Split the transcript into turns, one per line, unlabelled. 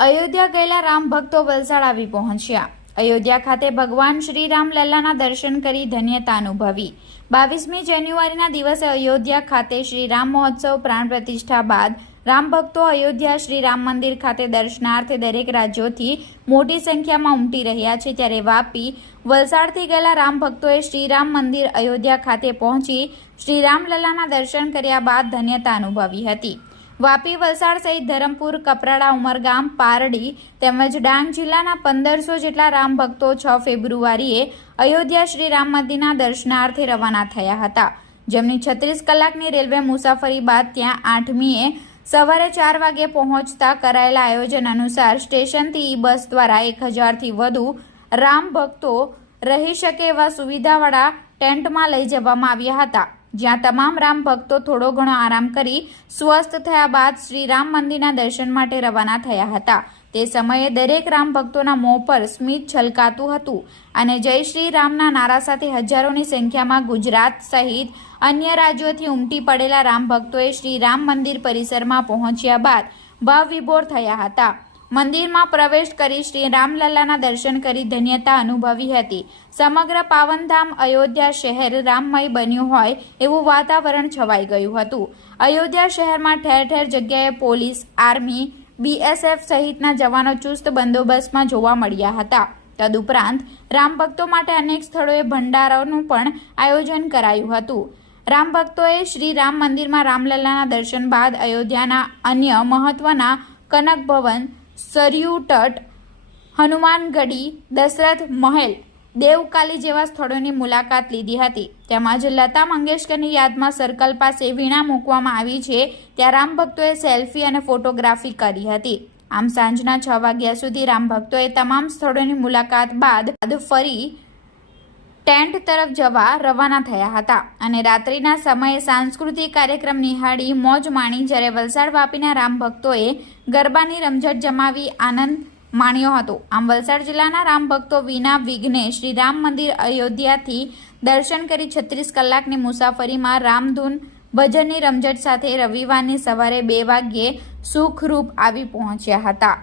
અયોધ્યા ગયેલા રામ ભક્તો વલસાડ આવી પહોંચ્યા. અયોધ્યા ખાતે ભગવાન શ્રી રામ લલ્લાના દર્શન કરી ધન્યતા અનુભવી. બાવીસમી જાન્યુઆરીના દિવસે અયોધ્યા ખાતે શ્રી રામ મહોત્સવ પ્રાણ પ્રતિષ્ઠા બાદ રામ ભક્તો અયોધ્યા શ્રી રામ મંદિર ખાતે દર્શનાર્થે દરેક રાજ્યોથી મોટી સંખ્યામાં ઉમટી રહ્યા છે ત્યારે વાપી વલસાડથી ગયેલા રામ ભક્તોએ શ્રીરામ મંદિર અયોધ્યા ખાતે પહોંચી શ્રી રામલલ્લાના દર્શન કર્યા બાદ ધન્યતા અનુભવી હતી. વાપી વલસાડ સહિત ધરમપુર, કપરાડા, ઉમરગામ, પારડી તેમજ ડાંગ જિલ્લાના પંદરસો જેટલા રામ ભક્તો છ ફેબ્રુઆરીએ અયોધ્યા શ્રી રામ મંદિરના દર્શનાર્થે રવાના થયા હતા. જેમની છત્રીસ કલાકની રેલવે મુસાફરી બાદ ત્યાં આઠમીએ સવારે ચાર વાગે પહોંચતા કરાયેલા આયોજન અનુસાર સ્ટેશનથી ઈ બસ દ્વારા એક હજારથી વધુ રામ ભક્તો રહી શકે એવા સુવિધાવાળા ટેન્ટમાં લઈ જવામાં આવ્યા હતા. જ્યાં તમામ રામ ભક્તો થોડો ઘણો આરામ કરી સ્વસ્થ થયા બાદ શ્રી રામ મંદિરના દર્શન માટે રવાના થયા હતા. તે સમયે દરેક રામ ભક્તોના મોં પર સ્મિત છલકાતું હતું અને જય શ્રી રામના નારા સાથે હજારોની સંખ્યામાં ગુજરાત સહિત અન્ય રાજ્યોથી ઉમટી પડેલા રામ ભક્તોએ શ્રી રામ મંદિર પરિસરમાં પહોંચ્યા બાદ ભાવ વિભોર થયા હતા. મંદિરમાં પ્રવેશ કરી શ્રી રામલલ્લાના દર્શન કરી ધન્યતા અનુભવી હતી. સમગ્ર પાવનધામ અયોધ્યા શહેર રામમય બન્યું હોય એવું વાતાવરણ છવાઈ ગયું હતું. અયોધ્યા શહેરમાં ઠેર ઠેર જગ્યાએ પોલીસ, આર્મી, બીએસએફ સહિતના જવાનો ચુસ્ત બંદોબસ્તમાં જોવા મળ્યા હતા. તદુપરાંત રામ ભક્તો માટે અનેક સ્થળોએ ભંડારાનું પણ આયોજન કરાયું હતું. રામ ભક્તોએ શ્રી રામ મંદિરમાં રામલલ્લાના દર્શન બાદ અયોધ્યાના અન્ય મહત્વના કનક ભવન સરયુ તટ હનુમાનગઢી દશરથ મહેલ, દેવકાલી જેવા સ્થળોની મુલાકાત લીધી હતી. તેમજ લતા મંગેશકરની યાદમાં સર્કલ પાસે વીણા મૂકવામાં આવી છે. ત્યાં રામ ભક્તોએ સેલ્ફી અને ફોટોગ્રાફી કરી હતી. આમ સાંજના છ વાગ્યા સુધી રામ ભક્તોએ તમામ સ્થળોની મુલાકાત બાદ ફરી ટેન્ટ તરફ જવા રવાના થયા હતા અને રાત્રિના સમયે સાંસ્કૃતિક કાર્યક્રમ નિહાળી મોજ માણી જ્યારે વલસાડ વાપીના રામ ભક્તોએ ગરબાની રમઝટ જમાવી આનંદ માણ્યો હતો. આમ વલસાડ જિલ્લાના રામ ભક્તો વિના વિઘ્ને શ્રી રામ મંદિર અયોધ્યાથી દર્શન કરી છત્રીસ કલાકની મુસાફરીમાં રામધૂન ભજનની રમઝટ સાથે રવિવારની સવારે બે વાગ્યે સુખરૂપ આવી પહોંચ્યા હતા.